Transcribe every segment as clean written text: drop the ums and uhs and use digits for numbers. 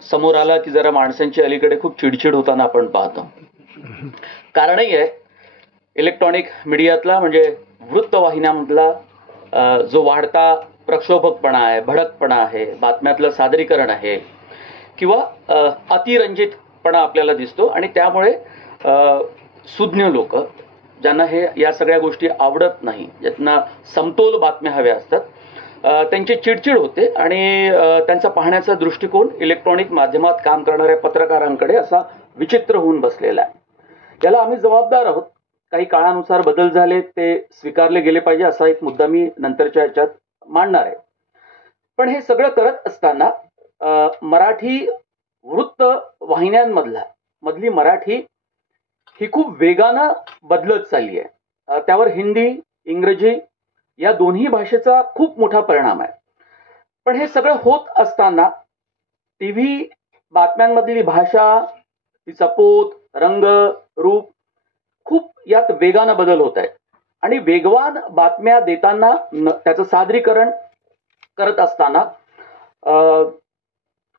समोर आला की जरा माणसांची अलीकडे खूप चिडचिड होताना आपण पाहतो. कारणही आहे, इलेक्ट्रॉनिक मीडियातला म्हणजे वृत्तवाहिन्यांमधला जो वाढता प्रक्षोभकपणा आहे, भडकपणा आहे, बातम्यातलं सादरीकरण आहे किंवा अतिरंजितपणा आपल्याला दिसतो. आणि त्यामुळे सुज्ञ लोक ज्यांना या सगळ्या गोष्टी आवडत नाही, ज्यांना समतोल बातम्या हव्या असतात, त्यांची चिडचिड होते आणि त्यांचा पाहण्याचा दृष्टिकोन इलेक्ट्रॉनिक माध्यमात काम करणाऱ्या पत्रकारांकडे असा विचित्र होऊन बसलेला आहे. याला आम्ही जबाबदार आहोत. काही काळानुसार बदल झाले, ते स्वीकारले गेले पाहिजे असा एक मुद्दा मी नंतरच्या याच्यात मांडणार आहे. पण हे सगळं करत असताना मराठी वृत्त वाहिन्यांमधली मराठी ही खूप वेगानं बदलत चालली आहे. त्यावर हिंदी, इंग्रजी या दोन्ही भाषेचा खूप मोठा परिणाम आहे. पण हे सगळं होत असताना टीव्ही बातम्यांमधली भाषा, तिचा पोत, रंग, रूप खूप यात वेगानं बदल होत आहे. आणि वेगवान बातम्या देताना त्याचं सादरीकरण करत असताना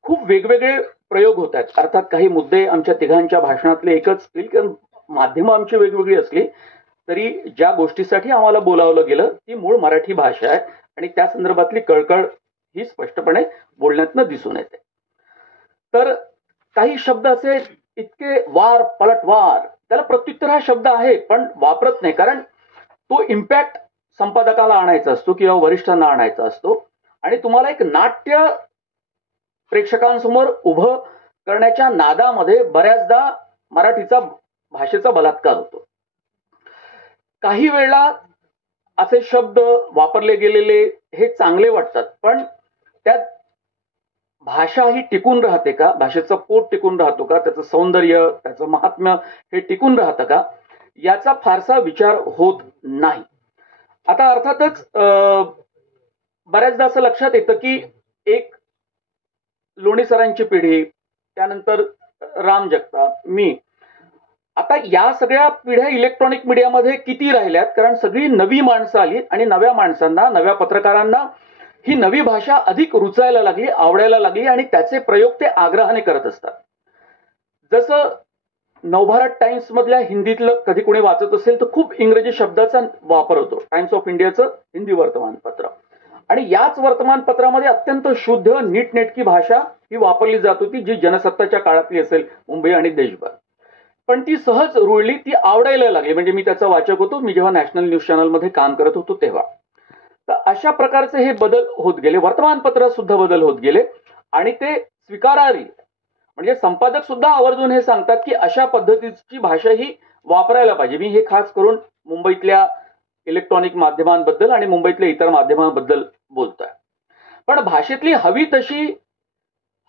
खूप वेगवेगळे प्रयोग होत आहेत. अर्थात काही मुद्दे आमच्या तिघांच्या भाषणातले एकच असतील, कारण माध्यमं आमची वेगवेगळी असली तरी ज्या गोष्टीसाठी आम्हाला बोलावलं गेलं ती मूळ मराठी भाषा आहे आणि त्या संदर्भातली कळकळ ही स्पष्टपणे बोलण्यातनं दिसून येते. तर काही शब्द असे इतके वार पलटवार, त्याला प्रत्युत्तर हा शब्द आहे पण वापरत नाही, कारण तो इम्पॅक्ट संपादकाला आणायचा असतो किंवा वरिष्ठांना आणायचा असतो आणि तुम्हाला एक नाट्य प्रेक्षकांसमोर उभं करण्याच्या नादामध्ये बऱ्याचदा मराठीचा भाषेचा बलात्कार होतो. काही वेळा असे शब्द वापरले गेलेले हे चांगले वाटतात, पण त्यात भाषा ही टिकून राहते का, भाषेचं पोट टिकून राहतो का, त्याचं सौंदर्य, त्याचं महात्म्य हे टिकून राहतं का, याचा फारसा विचार होत नाही. आता अर्थातच बऱ्याचदा असं लक्षात येतं की एक लोणी सरांची पिढी, त्यानंतर राम जगताप, मी, आता या सगळ्या पिढ्या इलेक्ट्रॉनिक मीडियामध्ये किती राहिल्यात, कारण सगळी नवी माणसं आली आणि नव्या माणसांना, नव्या पत्रकारांना ही नवी भाषा अधिक रुचायला लागली, आवडायला लागली आणि त्याचे प्रयोग ते आग्रहाने करत असतात. जसं नवभारत टाइम्स मधल्या हिंदीतलं कधी कोणी वाचत असेल तर खूप इंग्रजी शब्दाचा वापर होतो. टाइम्स ऑफ इंडियाचं हिंदी वर्तमानपत्र, आणि याच वर्तमानपत्रामध्ये अत्यंत शुद्ध नीटनेटकी भाषा ही वापरली जात होती, जी जनसत्ताच्या काळातली असेल मुंबई आणि देशभर. पण ती सहज रुळली, ती आवडायला लागली. म्हणजे मी त्याचा वाचक होतो, मी जेव्हा नॅशनल न्यूज चॅनलमध्ये काम करत होतो तेव्हा. तर अशा प्रकारचे हे बदल होत गेले, वर्तमानपत्रात सुद्धा बदल होत गेले आणि ते स्वीकारार्ह. म्हणजे संपादक सुद्धा आवर्जून हे सांगतात की अशा पद्धतीची भाषा ही वापरायला पाहिजे. मी हे खास करून मुंबईतल्या इलेक्ट्रॉनिक माध्यमांबद्दल आणि मुंबईतल्या इतर माध्यमांबद्दल बोलतोय. पण भाषेतली हवी तशी,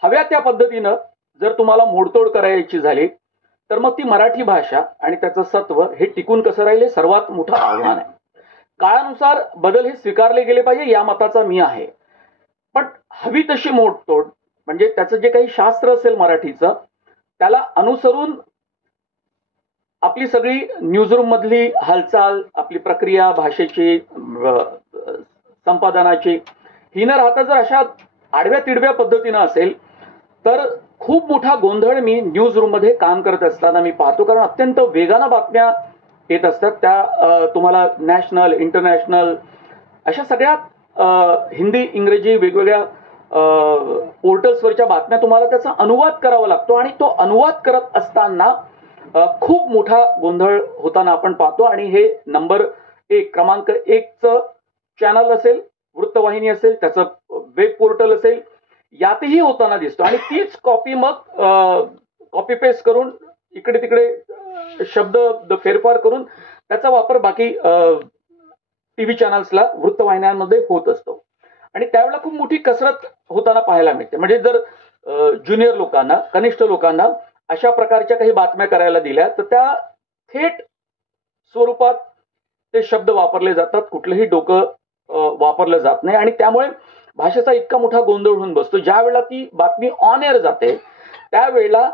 हव्या त्या पद्धतीनं जर तुम्हाला मोडतोड करायची झाली तर मग ती मराठी भाषा आणि त्याचं सत्व हे टिकून कसं राहील हे सर्वात मोठं आव्हान आहे. काळानुसार बदल हे स्वीकारले गेले पाहिजे या मताचा मी आहे. पण हवी तशी मोडतोड म्हणजे त्याचं जे काही शास्त्र असेल मराठीचं, त्याला अनुसरून आपली सगळी न्यूजरूम मधली हालचाल, आपली प्रक्रिया, भाषेची, संपादनाची ही न राहता जर अशा आडव्या तिडव्या पद्धतीनं असेल तर खूप मोठा गोंधळ मी न्यूजरूम मध्ये काम करत असताना मी पाहतो. कारण अत्यंत वेगानं बातम्या येत असतात. त्या तुम्हाला नॅशनल, इंटरनॅशनल अशा सगळ्या हिंदी, इंग्रजी वेगवेगळ्या पोर्टल्सवरच्या बातम्या तुम्हाला त्याचा अनुवाद करावा लागतो आणि तो अनुवाद करत असताना खूप मोठा गोंधळ होताना आपण पाहतो. आणि हे नंबर 1 क्रमांक 1चं चॅनल असेल, वृत्तवाहिनी असेल, त्याचं वेब पोर्टल असेल, यातही होताना दिसतो. आणि तीच कॉपी मग कॉपी पेस्ट करून इकडे तिकडे शब्द फेरफार करून त्याचा वापर बाकी टीव्ही चॅनल्सला, वृत्तवाहिन्यांमध्ये होत असतो. आणि त्यावेळेला खूप मोठी कसरत होताना पाहायला मिळते. म्हणजे जर ज्युनियर लोकांना, कनिष्ठ लोकांना अशा प्रकारच्या काही बातम्या करायला दिल्या तर त्या थेट स्वरूपात ते शब्द वापरले जातात, कुठलंही डोकं वापरलं जात नाही आणि त्यामुळे भाषेचा इतका मोठा गोंधळ होऊन बसतो. ज्या वेळेला ती बातमी ऑन एअर जाते त्यावेळेला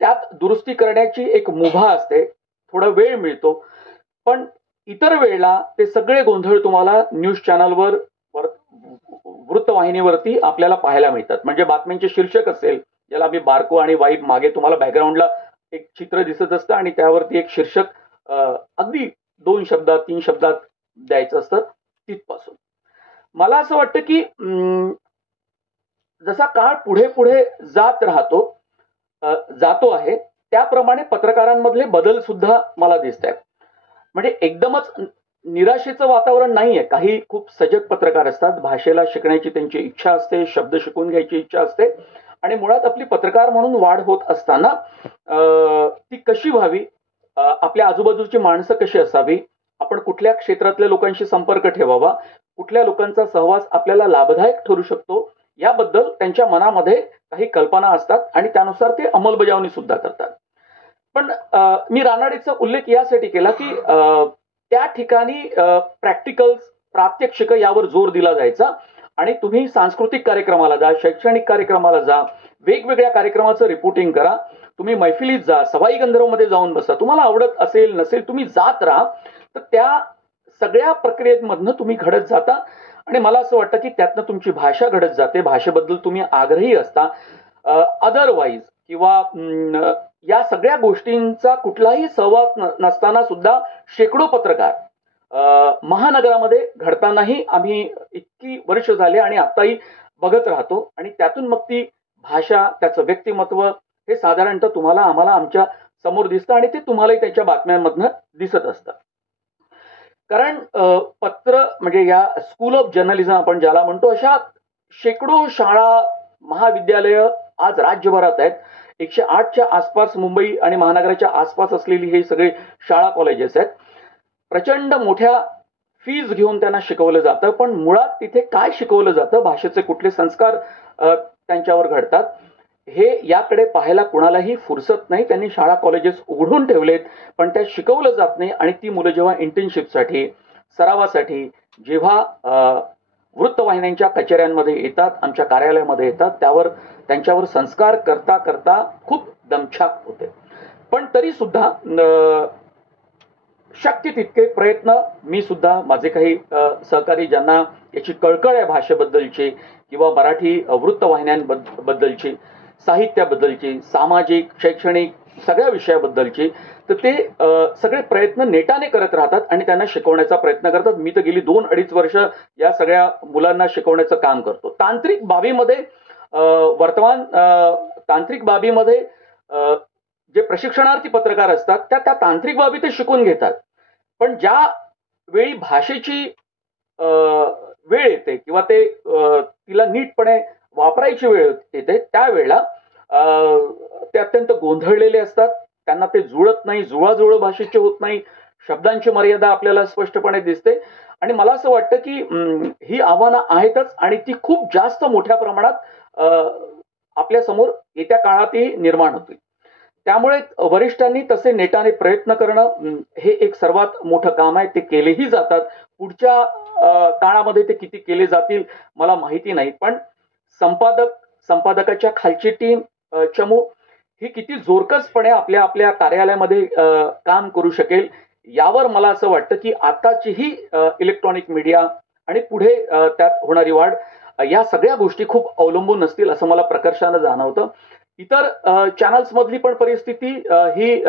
त्यात दुरुस्ती करण्याची एक मुभा असते, थोडा वेळ मिळतो. पण इतर वेळेला ते सगळे गोंधळ तुम्हाला न्यूज चॅनलवर, वृत्तवाहिनीवरती आपल्याला पाहायला मिळतात. म्हणजे बातम्यांचे शीर्षक असेल, ज्याला आम्ही बारको आणि वाईब, मागे तुम्हाला बॅकग्राऊंडला एक चित्र दिसत असतं आणि त्यावरती एक शीर्षक अगदी 2 शब्दात 3 शब्दात द्यायचं असतं, तिथपासून मला असं वाटतं की जसा काळ पुढे पुढे जात राहतो जातो आहे, त्याप्रमाणे पत्रकारांमधले बदल सुद्धा मला दिसत आहेत. म्हणजे एकदमच निराशेचं वातावरण नाहीये. काही खूप सजग पत्रकार असतात, भाषेला शिकण्याची त्यांची इच्छा असते, शब्द शिकून घ्यायची इच्छा असते आणि मुळात आपली पत्रकार म्हणून वाढ होत असताना ती कशी व्हावी, आपल्या आजूबाजूची माणसं कशी असावी, आपण कुठल्या क्षेत्रातल्या लोकांशी संपर्क ठेवावा, कुठल्या लोकांचा सहवास आपल्याला लाभदायक ठरू शकतो, याबद्दल त्यांच्या मनामध्ये काही कल्पना असतात आणि त्यानुसार ते अंमलबजावणी सुद्धा करतात. पण मी रानाडेचा उल्लेख यासाठी केला की त्या ठिकाणी प्रॅक्टिकल्स, प्रात्यक्षिक यावर जोर दिला जायचा आणि तुम्ही सांस्कृतिक कार्यक्रमाला जा, शैक्षणिक कार्यक्रमाला जा, वेगवेगळ्या कार्यक्रमाचं रिपोर्टिंग करा, तुम्ही मैफिलीत जा, सवाई गंधर्वमध्ये जाऊन बसा, तुम्हाला आवडत असेल नसेल तुम्ही जात राहा, तर त्या सगळ्या प्रक्रियेमधनं तुम्ही घडत जाता आणि मला असं वाटतं की त्यातनं तुमची भाषा घडत जाते, भाषेबद्दल तुम्ही आग्रही असता. अदरवाईज किंवा या सगळ्या गोष्टींचा कुठलाही सहवास नसताना सुद्धा शेकडो पत्रकार महानगरामध्ये घडतानाही आम्ही इतकी वर्ष झाले आणि आताही बघत राहतो आणि त्यातून मग ती भाषा, त्याचं व्यक्तिमत्व हे साधारणतः तुम्हाला आम्हाला आमच्या समोर दिसतं आणि ते तुम्हालाही त्याच्या बातम्यांमधनं दिसत असतं. कारण पत्र म्हणजे या स्कूल ऑफ जर्नलिझम आपण ज्याला म्हणतो, अशा शेकडो शाळा, महाविद्यालय आज राज्यभरात आहेत. 108च्या आसपास मुंबई आणि महानगराच्या आसपास असलेली हे सगळे शाळा, कॉलेजेस आहेत. प्रचंड मोठ्या फीज घेऊन त्यांना शिकवलं जातं, पण मुळात तिथे काय शिकवलं जातं, भाषेचे कुठले संस्कार त्यांच्यावर घडतात, हे याकडे पाहायला कुणालाही फुरसत नाही. त्यांनी शाळा, कॉलेजेस उघडून ठेवलेत, पण त्या शिकवलं जात नाही आणि ती मुलं जेव्हा इंटर्नशिपसाठी, सरावासाठी जेव्हा वृत्तवाहिन्यांच्या कचेऱ्यांमध्ये येतात, आमच्या कार्यालयामध्ये येतात, त्यांच्यावर संस्कार करता करता खूप दमछाक होते. पण तरी सुद्धा शक्य तितके प्रयत्न मी सुद्धा, माझे काही सहकारी ज्यांना याची कळकळ आहे भाषेबद्दलची किंवा मराठी वृत्तवाहिन्यांबद्दलची, साहित्याबद्दलची, सामाजिक, शैक्षणिक सगळ्या विषयाबद्दलची, तर ते सगळे प्रयत्न नेटाने करत राहतात आणि त्यांना शिकवण्याचा प्रयत्न करतात. मी तर गेली 2-2.5 वर्ष या सगळ्या मुलांना शिकवण्याचं काम करतो. तांत्रिक बाबीमध्ये तांत्रिक बाबीमध्ये जे प्रशिक्षणार्थी पत्रकार असतात त्या तांत्रिक बाबी ते शिकून घेतात, पण ज्या वेळी भाषेची वेळ येते किंवा तिला नीटपणे वापरायची वेळ येते, त्यावेळेला ते अत्यंत गोंधळलेले असतात, त्यांना ते जुळत नाही, जुळवाजुळव भाषेची होत नाही, शब्दांची मर्यादा आपल्याला स्पष्टपणे दिसते आणि मला असं वाटतं की ही आव्हानं आहेतच आणि ती खूप जास्त मोठ्या प्रमाणात आपल्या समोर येत्या काळातही निर्माण होतील. त्यामुळे वरिष्ठांनी तसे नेटाने प्रयत्न करणं हे एक सर्वात मोठं काम आहे. ते केलेही जातात. पुढच्या काळामध्ये ते किती केले जातील मला माहिती नाही, पण संपादकाच्या खालची टीम, चमू ही किती जोरकसपणे आपल्या आपल्या कार्यालयामध्ये काम करू शकेल, यावर मला असं वाटतं की आताचीही इलेक्ट्रॉनिक मीडिया आणि पुढे त्यात होणारी वाढ, या सगळ्या गोष्टी खूप अवलंबून असतील असं मला प्रकर्षानं जाणवतं. इतर चॅनल्स मधली पण परिस्थिती ही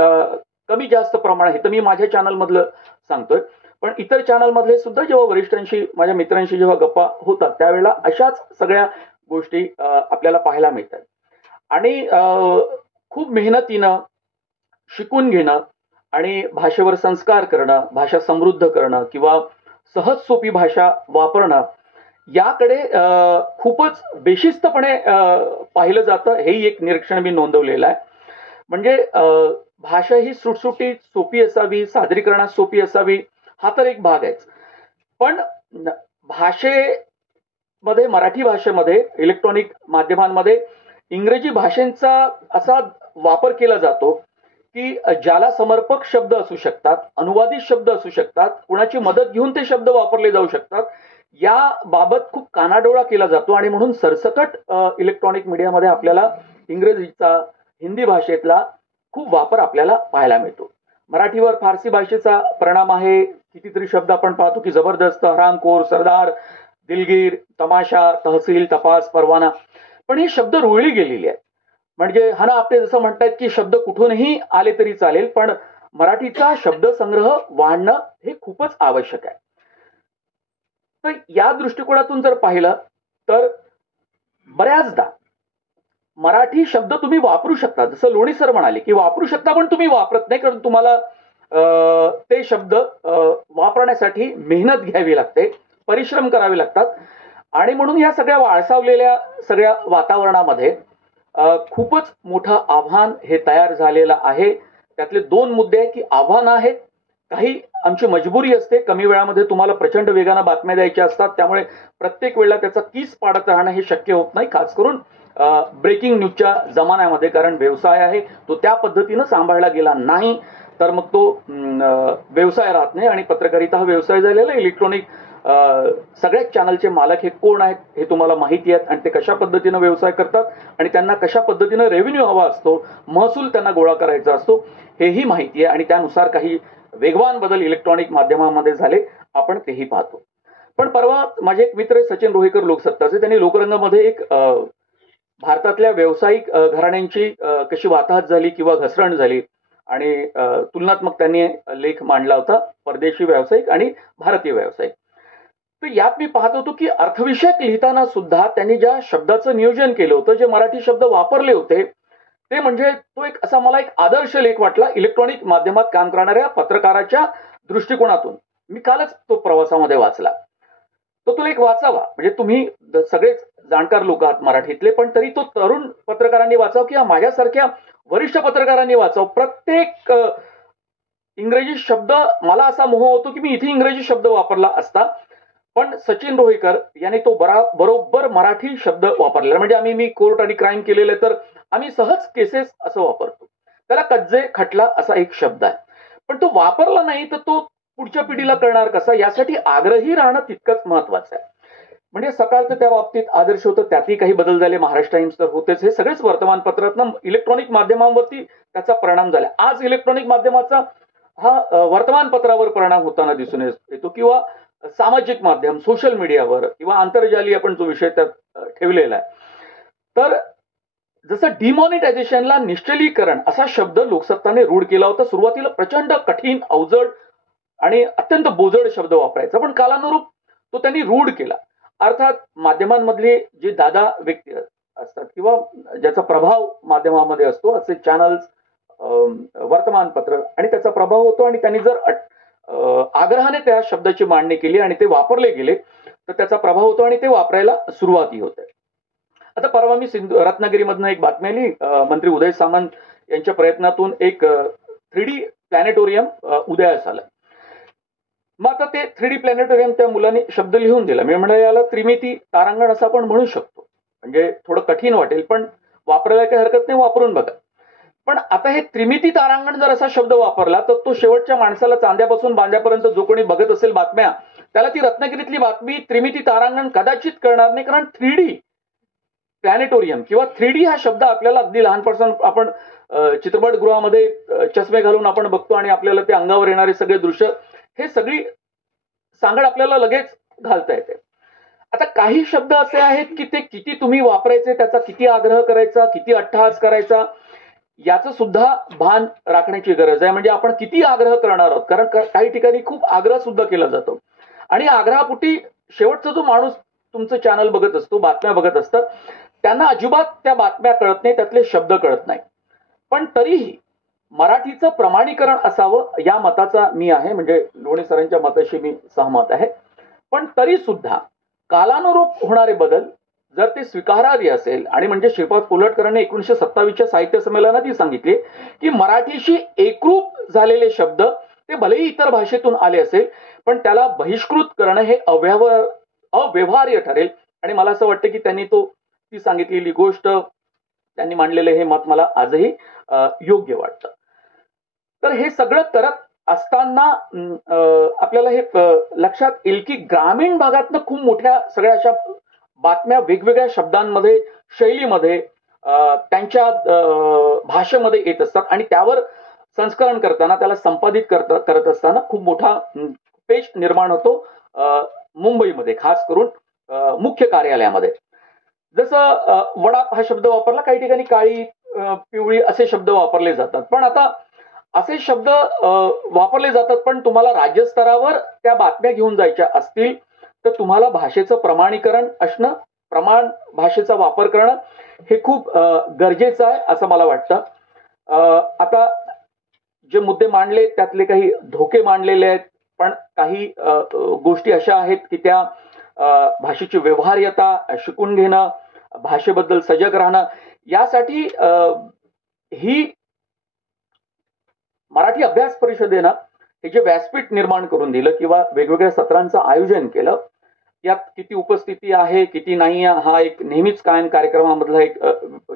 कमी जास्त प्रमाण आहे, तर मी माझ्या चॅनल मधलं सांगतोय, पण इतर चॅनल मधले सुद्धा जेव्हा वरिष्ठांशी, माझ्या मित्रांशी जेव्हा गप्पा होतात त्यावेळेला अशाच सगळ्या गोष्टी आपल्याला पाहायला मिळतात आणि खूप मेहनतीनं शिकून घेणं आणि भाषेवर संस्कार करणं, भाषा समृद्ध करणं किंवा सहज सोपी भाषा वापरणं याकडे खूपच बेशिस्तपणे पाहिलं जातं. हेही एक निरीक्षण मी नोंदवलेलं आहे. म्हणजे भाषा ही सुटसुटीत सोपी असावी, सादरीकरणात सोपी असावी, हा तर एक भाग आहेच, पण भाषेमध्ये, मराठी भाषेमध्ये, इलेक्ट्रॉनिक माध्यमांमध्ये इंग्रजी भाषेचा असा वापर केला जातो की ज्याला समर्पक शब्द असू शकतात, अनुवादित शब्द असू शकतात, कुणाची मदत घेऊन ते शब्द वापरले जाऊ शकतात, या बाबत खूप कानाडोळा केला जातो आणि म्हणून सरसकट इलेक्ट्रॉनिक मीडियामध्ये आपल्याला इंग्रजीचा, हिंदी भाषेतला खूप वापर आपल्याला पाहायला मिळतो. मराठीवर फारसी भाषेचा परिणाम आहे. कितीतरी शब्द आपण पाहतो की जबरदस्त, हरामखोर, सरदार, दिलगीर, तमाशा, तहसील, तपास, परवाना, पण ही शब्द रुळली गेलेली आहेत. म्हणजे हा ना आपले जसं म्हणतात की शब्द कुठूनही आले तरी चालेल, पण मराठीचा शब्दसंग्रह वाढणं हे खूपच आवश्यक आहे. तर या दृष्टिकोनातून जर पाहिलं तर बऱ्याचदा मराठी शब्द तुम्ही वापरू शकता, जसं लोणी सर म्हणाले की वापरू शकता, पण तुम्ही वापरत नाही कारण तुम्हाला ते शब्द वापरण्यासाठी मेहनत घ्यावी लागते, परिश्रम करावे लागतात. आणि म्हणून या सगळ्या वाळसावलेल्या सगळ्या वातावरणामध्ये खूपच मोठं आव्हान हे तयार झालेलं आहे. त्यातले दोन मुद्दे आहे की आव्हान आहेत, काही आमची मजबुरी असते, कमी वेळामध्ये तुम्हाला प्रचंड वेगानं बातम्या द्यायच्या असतात, त्यामुळे प्रत्येक वेळेला त्याचा कीस पाडत राहणं हे शक्य होत नाही, खास करून ब्रेकिंग न्यूजच्या जमान्यामध्ये. कारण व्यवसाय आहे तो त्या पद्धतीनं सांभाळला गेला नाही तर मग तो व्यवसाय राहत नाही. आणि पत्रकारिता हा व्यवसाय झालेला इलेक्ट्रॉनिक सगळ्याच चॅनलचे मालक हे कोण आहेत हे तुम्हाला माहिती आहेत आणि ते कशा पद्धतीनं व्यवसाय करतात आणि त्यांना कशा पद्धतीनं रेव्हेन्यू हवा असतो, महसूल त्यांना गोळा करायचा असतो हेही माहिती आहे. आणि त्यानुसार काही वेगवान बदल इलेक्ट्रॉनिक माध्यमांमध्ये झाले, आपण तेही पाहतो. पण परवा माझे एक मित्र सचिन रोहेकर लोकसत्ताचे, त्यांनी लोकरंगमध्ये एक भारतातल्या व्यावसायिक घराण्यांची कशी वाताहत झाली किंवा घसरण झाली आणि तुलनात्मक त्यांनी लेख मांडला होता, परदेशी व्यावसायिक आणि भारतीय व्यावसायिक. तर यात मी पाहत होतो की अर्थविषयक लिहिताना सुद्धा त्यांनी ज्या शब्दाचं नियोजन केलं होतं, जे मराठी शब्द वापरले होते, ते म्हणजे तो एक असा मला एक आदर्श लेख वाटला इलेक्ट्रॉनिक माध्यमात काम करणाऱ्या पत्रकाराच्या दृष्टिकोनातून. मी कालच तो प्रवासामध्ये वाचला. तो लेख वाचावा, म्हणजे तुम्ही सगळेच जाणकार लोक आहात मराठीतले, पण तरी तो तरुण पत्रकारांनी वाचावा किंवा माझ्यासारख्या वरिष्ठ पत्रकारांनी वाचावं. प्रत्येक इंग्रजी शब्द, मला असा मोह होतो की मी इथे इंग्रजी शब्द वापरला असता, पण सचिन रोहेकर यांनी तो बरोबर मराठी शब्द वापरलेला. म्हणजे मी कोर्ट आणि क्राईम केलेले तर आम्ही सहज केसेस असं वापरतो, त्याला कज्जे खटला असा एक शब्द आहे, पण तो वापरला नाही तर तो पुढच्या पिढीला कळणार कसा, यासाठी आग्रही राहणं तितकंच महत्वाचं आहे. म्हणजे सकाळचं त्या बाबतीत आदर्श होतं, त्यातही काही बदल झाले, महाराष्ट्र टाइम्स तर होतेच, हे सगळेच वर्तमानपत्रातनं इलेक्ट्रॉनिक माध्यमांवरती त्याचा परिणाम झाला. आज इलेक्ट्रॉनिक माध्यमाचा हा वर्तमानपत्रावर परिणाम होताना दिसून येतो किंवा सामाजिक माध्यम, सोशल मीडियावर किंवा आंतरजालीय आपण जो विषय त्यात ठेवलेला आहे. तर जसं डिमॉनिटायझेशनला निश्चलीकरण असा शब्द लोकसत्ताने रूढ केला होता, सुरुवातीला प्रचंड कठीण, अवजड आणि अत्यंत बोजड शब्द वापरायचा, पण कालानुरूप तो त्यांनी रूढ केला. अर्थात माध्यमांमधले जे दादा व्यक्ती असतात किंवा ज्याचा प्रभाव माध्यमामध्ये असतो, असे चॅनल्स, वर्तमानपत्र, आणि त्याचा प्रभाव होतो, आणि त्यांनी जर आग्रहाने त्या शब्दाची मांडणी केली आणि ते वापरले गेले तर त्याचा प्रभाव होतो आणि ते वापरायला सुरुवातही होते. आता परवा मी रत्नागिरीमधनं एक बातमी आली, मंत्री उदय सामंत यांच्या प्रयत्नातून एक 3D प्लॅनेटोरियम उदयास आलं. मग आता ते 3D प्लॅनेटोरियम त्या मुलांनी शब्द लिहून दिला. मी म्हणलं याला त्रिमिती तारांगण असं आपण म्हणू शकतो, म्हणजे थोडं कठीण वाटेल पण वापरायला काही हरकत नाही, वापरून बघा. पण आता हे त्रिमिती तारांगण जर असा शब्द वापरला तर तो शेवटच्या माणसाला चांद्यापासून बांद्यापर्यंत जो कोणी बघत असेल बातम्या, त्याला ती रत्नागिरीतली बातमी त्रिमिती तारांगण कदाचित कळणार नाही. कारण 3D प्लॅनेटोरियम किंवा 3D हा शब्द आपल्याला अगदी लहानपासून आपण चित्रपटगृहामध्ये चष्मे घालून आपण बघतो आणि आपल्याला ते अंगावर येणारे सगळे दृश्य, हे सगळी सांगड आपल्याला लगेच घालता येते. आता काही शब्द असे आहेत की ते किती तुम्ही वापरायचे, त्याचा किती आग्रह करायचा, किती अट्टहास करायचा, याचं सुद्धा भान राखण्याची गरज आहे. म्हणजे आपण किती आग्रह करणार आहोत, कारण काही ठिकाणी खूप आग्रह सुद्धा केला जातो आणि आग्रहापोटी शेवटचा जो माणूस तुमचं चॅनल बघत असतो, बातम्या बघत असतात, त्यांना अजिबात त्या बातम्या कळत नाही, त्यातले शब्द कळत नाही. पण तरीही मराठीचं प्रमाणीकरण असावं या मताचा मी आहे, म्हणजे लोणी सरांच्या मताशी मी सहमत आहे. पण तरी सुद्धा कालानुरूप होणारे बदल जर ते स्वीकारार्ह असेल, आणि म्हणजे श्रीपाद कोल्हटकरांनी 1927च्या साहित्य संमेलनातही सांगितले की मराठीशी एकरूप झालेले शब्द ते भलेही इतर भाषेतून आले असेल पण त्याला बहिष्कृत करणं हे अव्यवहार्य ठरेल. आणि मला असं वाटतं की त्यांनी ती सांगितलेली गोष्ट, त्यांनी मांडलेलं हे मत मला आजही योग्य वाटतं. तर हे सगळं करत असताना आपल्याला हे लक्षात येईल की ग्रामीण भागातनं खूप मोठ्या सगळ्या अशा बातम्या वेगवेगळ्या शब्दांमध्ये, शैलीमध्ये, त्यांच्या भाषेमध्ये येत असतात आणि त्यावर संस्करण करताना, त्याला संपादित करत असताना खूप मोठा पेच निर्माण होतो मुंबईमध्ये, खास करून मुख्य कार्यालयामध्ये. जसं वडाप हा शब्द वापरला, काही ठिकाणी काळी पिवळी असे शब्द वापरले जातात. पण आता असे शब्द वापरले जातात, पण तुम्हाला राज्यस्तरावर त्या बातम्या घेऊन जायच्या असतील तर तुम्हाला भाषेचं प्रमाणीकरण असणं, प्रमाण भाषेचा वापर करणं हे खूप गरजेचं आहे असं मला वाटतं. आता जे मुद्दे मांडले त्यातले काही धोके मांडलेले आहेत, पण काही गोष्टी अशा आहेत की त्या भाषेची व्यवहार्यता शिकून घेणं, भाषेबद्दल सजग राहणं, यासाठी ही मराठी अभ्यास परिषदेनं हे जे व्यासपीठ निर्माण करून दिलं किंवा वेगवेगळ्या सत्रांचं आयोजन केलं, यात किती उपस्थिती आहे किती नाही हा एक नेहमीच कायम कार्यक्रमामधला एक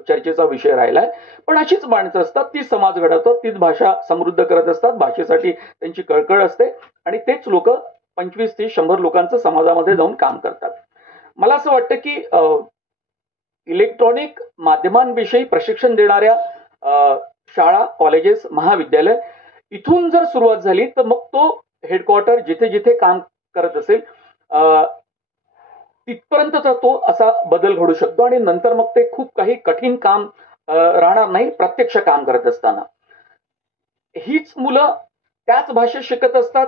चर्चेचा विषय राहिलाय. पण अशीच माणसं असतात, ती समाज घडवतात, तीच भाषा समृद्ध करत असतात, भाषेसाठी त्यांची कळकळ असते आणि तेच लोक 25-30-100 लोकांचं समाजामध्ये जाऊन काम करतात. मला असं वाटतं की इलेक्ट्रॉनिक माध्यमांविषयी प्रशिक्षण देणाऱ्या शाळा, कॉलेजेस, महाविद्यालय इथून जर सुरुवात झाली तर मग तो हेडक्वार्टर जिथे जिथे काम करत असेल तिथपर्यंतचा तो असा बदल घडू शकतो आणि नंतर मग ते खूप काही कठीण काम राहणार नाही. प्रत्यक्ष काम करत असताना हीच मुलं त्याच भाषेत शिकत असतात,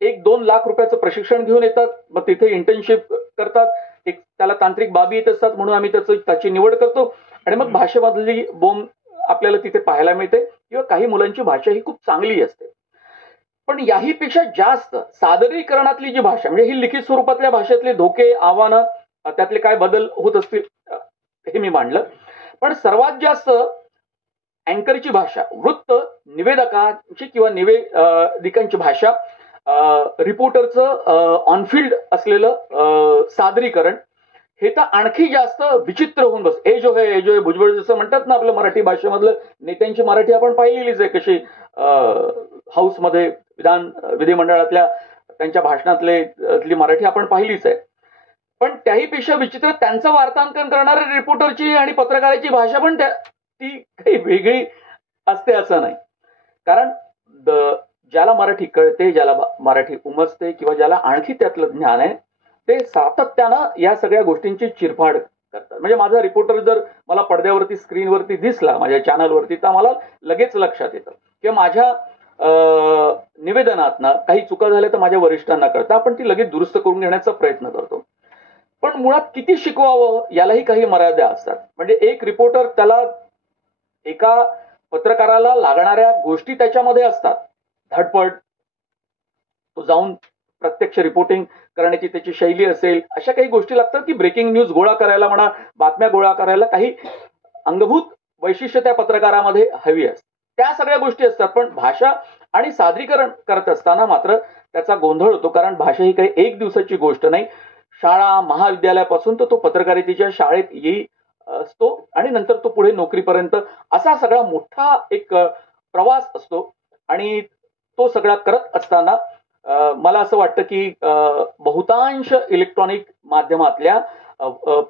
1-2 लाख रुपयाचं प्रशिक्षण घेऊन येतात, मग तिथे इंटर्नशिप करतात, एक त्याला तांत्रिक बाबी येत असतात म्हणून आम्ही त्याची निवड करतो आणि मग भाषेमधली बोंब आपल्याला तिथे पाहायला मिळते किंवा काही मुलांची भाषा ही खूप चांगली असते. पण याही पेक्षा जास्त सादरीकरणातली जी भाषा, म्हणजे ही लिखित स्वरूपातल्या भाषेतले धोके, आव्हानं, त्यातले काय बदल होत असतील हे मी मांडलं. पण सर्वात जास्त अँकरची भाषा, वृत्त निवेदकांची किंवा निवेदिकांची भाषा, रिपोर्टरचं ऑनफिल्ड असलेलं सादरीकरण, हे तर आणखी जास्त विचित्र होऊन बस. ए जो है भुजबळ जसं म्हणतात ना आपल्या मराठी भाषेमधलं, नेत्यांची मराठी आपण पाहिलेलीच आहे कशी हाऊसमध्ये विधिमंडळातल्या त्यांच्या भाषणातली मराठी आपण पाहिलीच आहे. पण त्याही पेक्षा विचित्र त्यांचं वार्तांकन करणाऱ्या रिपोर्टरची आणि पत्रकाराची भाषा पण ती काही वेगळी असते असं नाही. कारण ज्याला मराठी कळते, ज्याला मराठी उमजते किंवा ज्याला आणखी त्यातलं ज्ञान आहे ते सातत्यानं या सगळ्या गोष्टींची चिरफाड करतात. म्हणजे माझा रिपोर्टर जर मला पडद्यावरती स्क्रीनवरती दिसला माझ्या चॅनलवरती तर मला लगेच लक्षात येतं किंवा माझ्या निवेदनातनं काही चुका झाल्या तर माझ्या वरिष्ठांना कळतं, आपण ती लगेच दुरुस्त करून घेण्याचा प्रयत्न करतो. पण मुळात किती शिकवावं यालाही काही मर्यादा असतात. म्हणजे एक रिपोर्टर, त्याला एका पत्रकाराला लागणाऱ्या गोष्टी त्याच्यामध्ये असतात, धडपड, तो जाऊन प्रत्यक्ष रिपोर्टिंग करण्याची त्याची शैली असेल, अशा काही गोष्टी लागतात की ब्रेकिंग न्यूज गोळा करायला म्हणा, बातम्या गोळा करायला काही अंगभूत वैशिष्ट्य त्या पत्रकारामध्ये हवी असते. त्या सगळ्या गोष्टी असतात. पण भाषा आणि सादरीकरण करत असताना मात्र त्याचा गोंधळ होतो. कारण भाषा ही काही एक दिवसाची गोष्ट नाही. शाळा, महाविद्यालयापासून तो पत्रकारितेच्या शाळेत येई असतो आणि नंतर तो पुढे नोकरीपर्यंत असा सगळा मोठा एक प्रवास असतो. आणि तो सगळा करत असताना मला असं वाटतं की बहुतांश इलेक्ट्रॉनिक माध्यमातल्या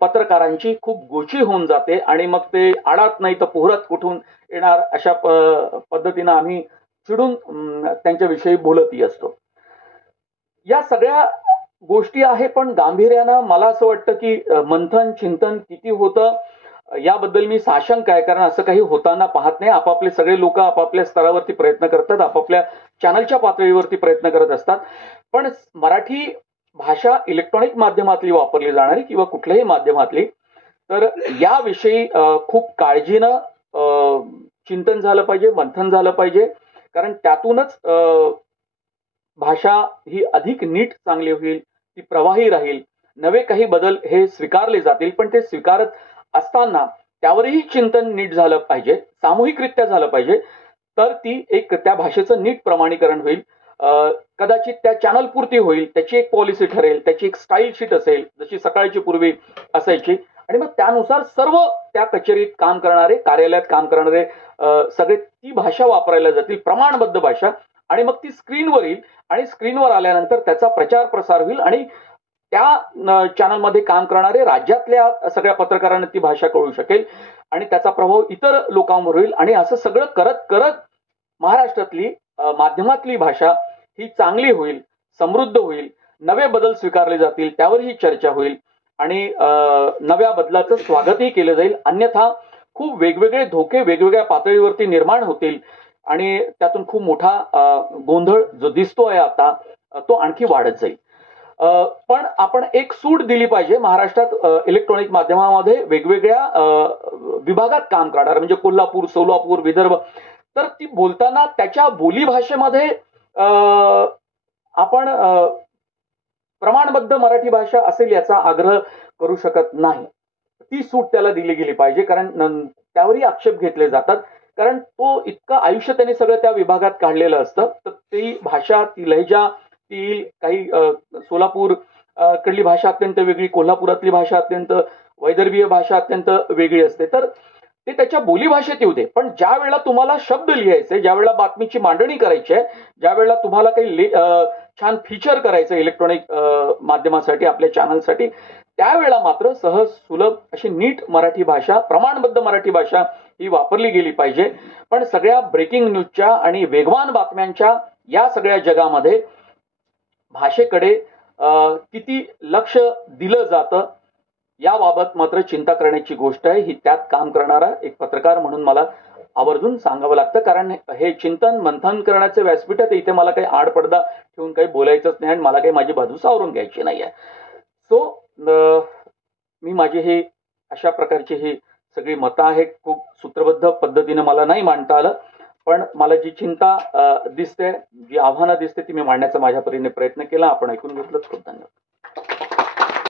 पत्रकारांची खूप गोची होऊन जाते आणि मग ते आडात नाही तर पोहरत कुठून येणार अशा पद्धतीनं आम्ही चिडून त्यांच्याविषयी बोलतही असतो. या सगळ्या गोष्टी आहे. पण गांभीर्यानं मला असं वाटतं की मंथन चिंतन किती होतं याबद्दल मी साशंक आहे. कारण असं काही होताना पाहत नाही. आपापले सगळे लोक आपापल्या स्तरावरती प्रयत्न करतात, आपापल्या चॅनलच्या पातळीवरती प्रयत्न करत असतात. पण मराठी भाषा इलेक्ट्रॉनिक माध्यमातली वापरली जाणारी किंवा कुठल्याही माध्यमातली, तर याविषयी खूप काळजीनं चिंतन झालं पाहिजे, मंथन झालं पाहिजे. कारण त्यातूनच भाषा ही अधिक नीट चांगली होईल, ती प्रवाही राहील, नवे काही बदल हे स्वीकारले जातील. पण ते स्वीकारत असताना त्यावरही चिंतन नीट झालं पाहिजे, सामूहिकरित्या झालं पाहिजे. तर ती एक त्या भाषेचं नीट प्रमाणीकरण होईल. कदाचित त्या चॅनल पुरती होईल, त्याची एक पॉलिसी ठरेल, त्याची एक स्टाईल शीट असेल जशी सकाळची पूर्वी असायची. आणि मग त्यानुसार सर्व त्या कचेरीत काम करणारे, कार्यालयात काम करणारे सगळे ती भाषा वापरायला जातील, प्रमाणबद्ध भाषा. आणि मग ती स्क्रीनवर येईल आणि स्क्रीनवर आल्यानंतर त्याचा प्रचार प्रसार होईल आणि त्या चॅनलमध्ये काम करणारे राज्यातल्या सगळ्या पत्रकारांना ती भाषा कळू शकेल आणि त्याचा प्रभाव इतर लोकांवर होईल. आणि असं सगळं करत करत महाराष्ट्रातली माध्यमातली भाषा ही चांगली होईल, समृद्ध होईल, नवे बदल स्वीकारले जातील, त्यावर ही चर्चा होईल आणि नव्या बदलाचं स्वागतही केलं जाईल. अन्यथा खूप वेगवेगळे धोके वेगवेगळ्या पातळीवरती निर्माण होतील आणि त्यातून खूप मोठा गोंधळ जो दिसतोय आता तो आणखी वाढत जाईल. पण आपण एक सूट दिली पाहिजे महाराष्ट्रात इलेक्ट्रॉनिक माध्यमामध्ये वेगवेगळ्या विभागात काम करणार म्हणजे कोल्हापूर, सोलापूर, विदर्भ, तर ती बोलताना त्याच्या बोलीभाषेमध्ये आपण प्रमाणबद्ध मराठी भाषा असेल याचा आग्रह करू शकत नाही. ती सूट त्याला दिली गेली पाहिजे, कारण त्यावरही आक्षेप घेतले जातात, कारण तो इतकं आयुष्य त्याने सगळं त्या विभागात काढलेलं असतं. तर ती भाषा, ती लहेजा, ती काही सोलापूर कडली भाषा अत्यंत वेगळी, कोल्हापुरातली भाषा अत्यंत, वैदर्भीय भाषा अत्यंत वेगळी असते. तर ते त्याच्या बोलीभाषेत येऊ दे, पण ज्या वेळेला तुम्हाला शब्द लिहायचे, ज्या वेळेला बातमीची मांडणी करायची आहे, ज्या वेळेला तुम्हाला काही छान फीचर करायचं इलेक्ट्रॉनिक माध्यमासाठी, आपल्या चॅनलसाठी, त्यावेळेला मात्र सहज सुलभ अशी नीट मराठी भाषा, प्रमाणबद्ध मराठी भाषा ही वापरली गेली पाहिजे. पण सगळ्या ब्रेकिंग न्यूजच्या आणि वेगवान बातम्यांच्या या सगळ्या जगामध्ये भाषेकडे किती लक्ष दिलं जातं याबाबत मात्र चिंता करण्याची गोष्ट आहे. ही त्यात काम करणारा एक पत्रकार म्हणून मला आवर्जून सांगावं लागतं, कारण हे चिंतन मंथन करण्याचे व्यासपीठ आहे. इथे मला काही आडपडदा ठेवून काही बोलायचंच नाही आणि मला काही माझी बाजू सावरून घ्यायची नाही आहे. सो मी माझी ही अशा प्रकारची ही सगळी मतं आहेत, खूप सूत्रबद्ध पद्धतीने मला नाही मांडता आलं, पण मला जी चिंता दिसते, जी आव्हानं दिसते, ती मी मांडण्याचा माझ्या परीने प्रयत्न केला. आपण ऐकून घेतलं, खूप धन्यवाद.